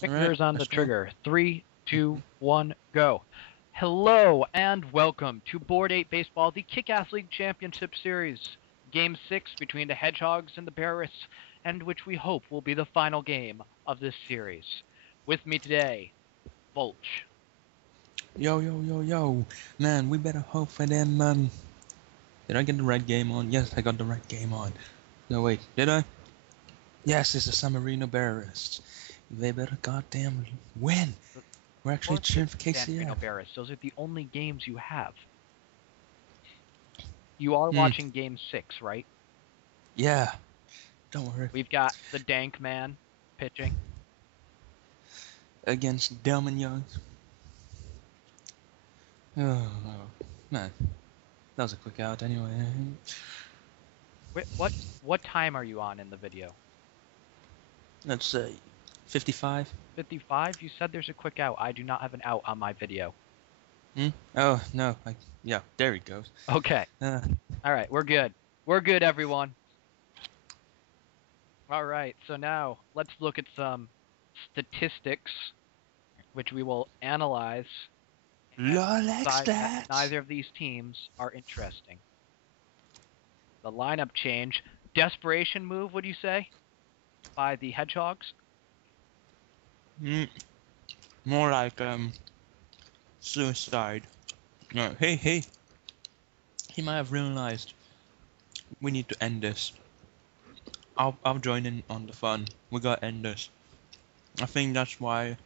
Fingers on the trigger. 3, 2, 1, go. Hello and welcome to Board 8 Baseball, the Kick-Ass League Championship Series. Game 6 between the Hedgehogs and the Bearists, and which we hope will be the final game of this series. With me today, Volch. Yo, yo, yo, yo. Man, we better hope for them, Did I get the right game on? Yes, I got the right game on. No, wait, did I? Yes, it's the San Marino Bearists. They better goddamn win. We're actually cheering for San Marino KCF. Bearists. Those are the only games you have. You are watching Game 6, right? Yeah. Don't worry. We've got the Dank Man pitching. Against Delman Young. Oh, man. That was a quick out anyway. Wait, what time are you on in the video? Let's say 55. 55? You said there's a quick out. I do not have an out on my video. Oh, no. Yeah, there he goes. Okay. Alright, we're good. We're good, everyone. Alright, so now let's look at some statistics, which we will analyze. Stats. Neither of these teams are interesting. The lineup change. Desperation move, would you say? By the Hedgehogs? More like, suicide. No, hey. He might have realized we need to end this. I'll join in on the fun. We gotta end this. I think that's why,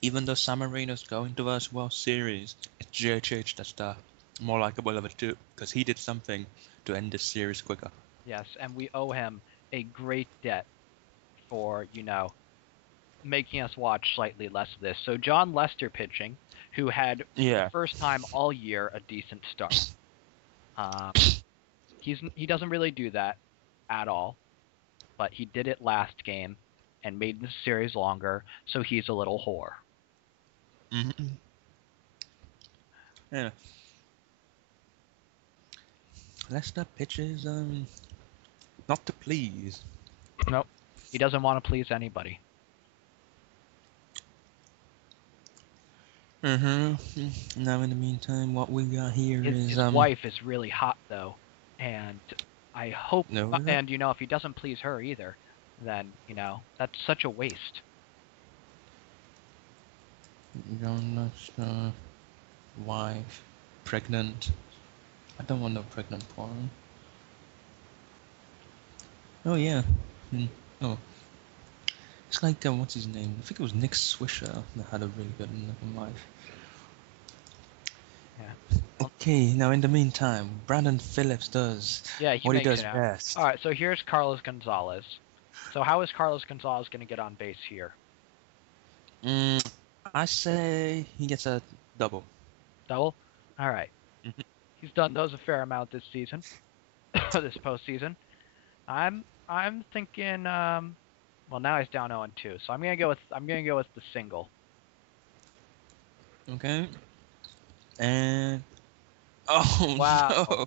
even though San Marino's going to us World Series, it's GHH that's the more likable of the two, because he did something to end this series quicker. Yes, and we owe him a great debt for, making us watch slightly less of this. So John Lester pitching, who had for the first time all year a decent start. He doesn't really do that at all, but he did it last game and made the series longer, so he's a little whore. Yeah. Lester pitches not to please. Nope. He doesn't want to please anybody. Now in the meantime, what we got here is his wife is really hot though, and I hope and if he doesn't please her either, then that's such a waste. John Lester, wife, pregnant. I don't want no pregnant porn. Oh yeah. Oh. It's like what's his name? I think it was Nick Swisher that had a really good looking wife. Yeah. Okay, now in the meantime, Brandon Phillips does what he does best. Alright, so here's Carlos Gonzalez. So how is Carlos Gonzalez going to get on base here? I say he gets a double. Double? Alright. He's done those a fair amount this season. This postseason. I'm thinking well, now he's down 0-2, so I'm gonna go with the single. Okay. And wow, no.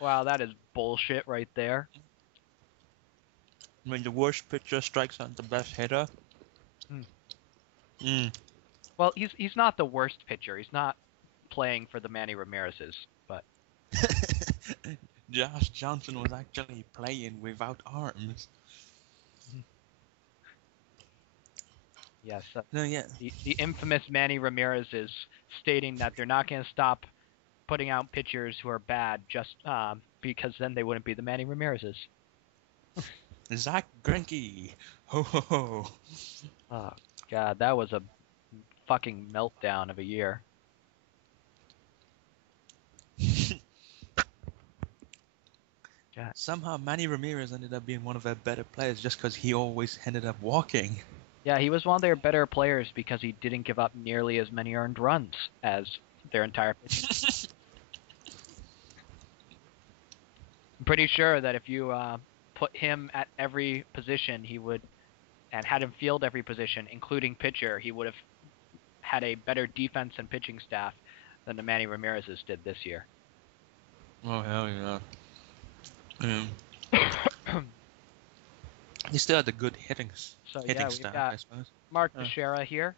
Wow, that is bullshit right there. When the worst pitcher strikes out the best hitter. Well, he's not the worst pitcher. He's not playing for the Manny Ramirez's, but Josh Johnson was actually playing without arms. Yes. No, yeah. The infamous Manny Ramirez is stating that they're not going to stop putting out pitchers who are bad just because then they wouldn't be the Manny Ramirez's. Zach Greinke. Ho ho ho. Oh God, that was a fucking meltdown of a year. Somehow Manny Ramirez ended up being one of their better players just because he always ended up walking. Yeah, he was one of their better players because he didn't give up nearly as many earned runs as their entire pitching. I'm pretty sure that if you put him at every position, and had him field every position, including pitcher, he would have had a better defense and pitching staff than the Manny Ramirez's did this year. Oh, hell yeah. He still had a good hitting So hitting yeah, we've staff, got I suppose. Mark Uh, Teixeira here,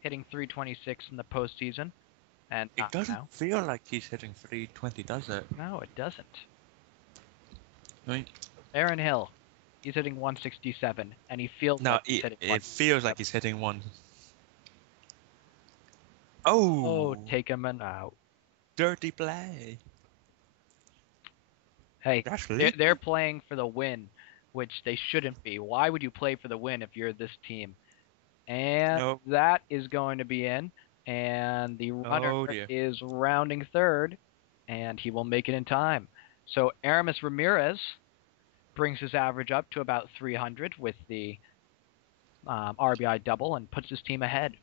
hitting 326 in the postseason, and it doesn't feel like he's hitting 320, does it? no, it doesn't. I mean, Aaron Hill, he's hitting 167, and he feels no, like he's hitting it feels like 167. he's hitting one. Oh, Oh, take him out. dirty play. Hey, That's they're legal. they're playing for the win, which they shouldn't be. Why would you play for the win if you're this team? And No. that is going to be in, and the runner Oh dear. is rounding third, and he will make it in time. So Aramis Ramirez brings his average up to about 300 with the RBI double and puts his team ahead.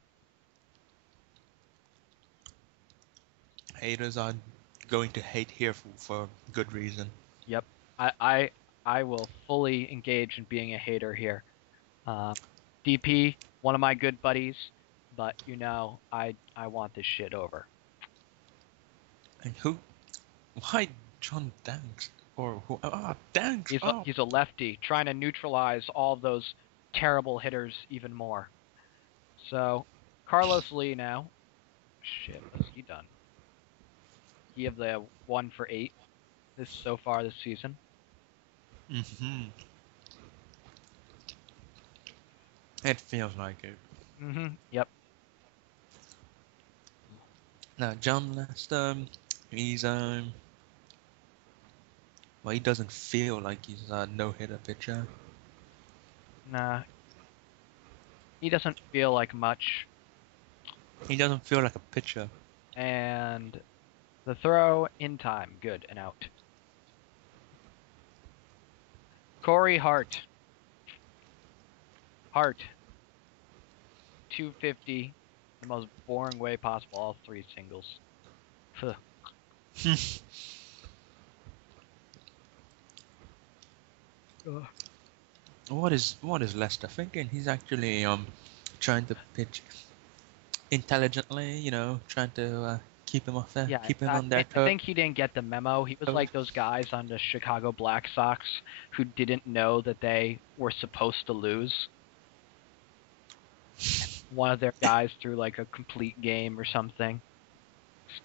Haters are going to hate here for good reason. Yep, I will fully engage in being a hater here. DP, one of my good buddies, but I want this shit over. And who? Why John Danks? Or who? Ah, Danks! Oh! He's a lefty trying to neutralize all of those terrible hitters even more. So Carlos Lee now. Shit, what's he done? He have the 1 for 8 so far this season. Mm-hmm. It feels like it. Yep. Now, John Lester, he's, well, he doesn't feel like he's a no-hitter pitcher. Nah. He doesn't feel like much. He doesn't feel like a pitcher. And the throw in time, good and out. Corey Hart. Hart. 250. The most boring way possible. All 3 singles. Huh. What is Lester thinking? He's actually trying to pitch intelligently, trying to keep him off there, Yeah, keep him on their I toes. think he didn't get the memo. He was like those guys on the Chicago Black Sox who didn't know that they were supposed to lose. One of their guys threw like a complete game or something.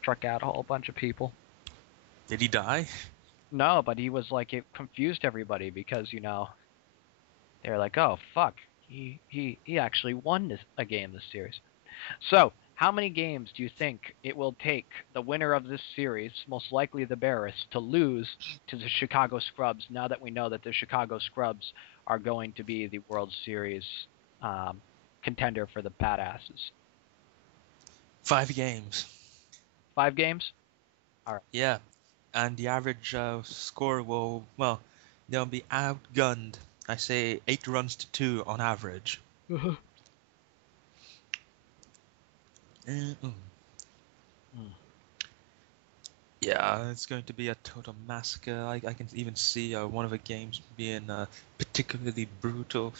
Struck out a whole bunch of people. Did he die? No, but he was like, it confused everybody because, they're like, oh, fuck. He actually won a game this series. So, how many games do you think it will take the winner of this series, most likely the Bears, to lose to the Chicago Scrubs now that we know that the Chicago Scrubs are going to be the World Series contender for the Badasses? 5 games. 5 games? All right. Yeah, and the average score will, well, they'll be outgunned. I say 8 runs to 2 on average. Yeah, it's going to be a total massacre. I can even see one of the games being particularly brutal,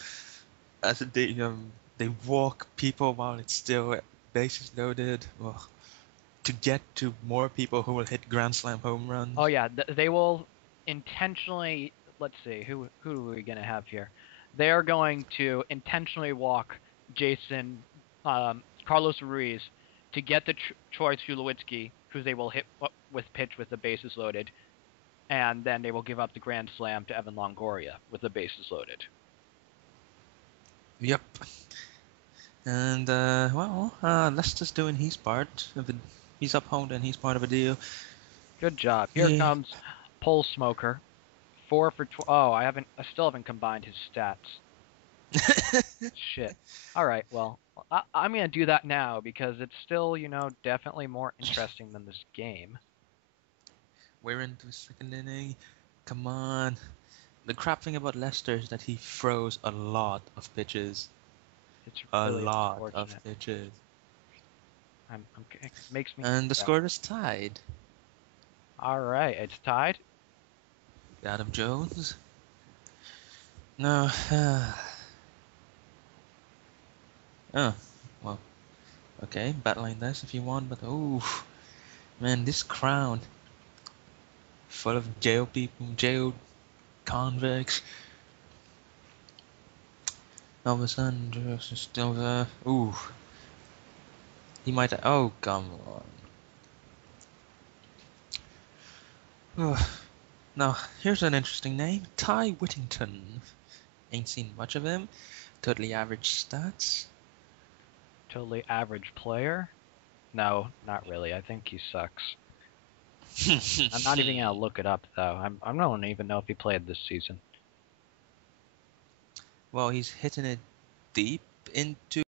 as they walk people while it's still bases loaded. Ugh. To get to more people who will hit grand slam home runs. Oh yeah, they will intentionally. Let's see, who are we gonna have here? They are going to intentionally walk Jason, Carlos Ruiz, to get the Troy Tulowitzki, who they will hit with pitch with the bases loaded, and then they will give up the grand slam to Evan Longoria with the bases loaded. Yep. And Lester's doing his part. He's upholding his part of a deal. Good job. Here Yeah. comes Pole Smoker, 4 for 12. Oh, I still haven't combined his stats. Shit. All right. Well, I'm gonna do that now because it's still, definitely more interesting than this game. We're into the second inning. Come on. The crap thing about Lester is that he throws a lot of pitches. It's A really lot of unfortunate. pitches. It makes me. And the score is tied. All right, it's tied. Adam Jones. No. Oh, well. Okay, battling this if you want, but oh, man, this crowd full of jail people, jail convicts. Elvis Andrews is still there. Ooh. He might. Oh, come on. Now, here's an interesting name. Ty Whittington. Ain't seen much of him. Totally average stats. Totally average player? No, not really. I think he sucks. I'm not even gonna look it up though. I don't even know if he played this season. Well, he's hitting it deep into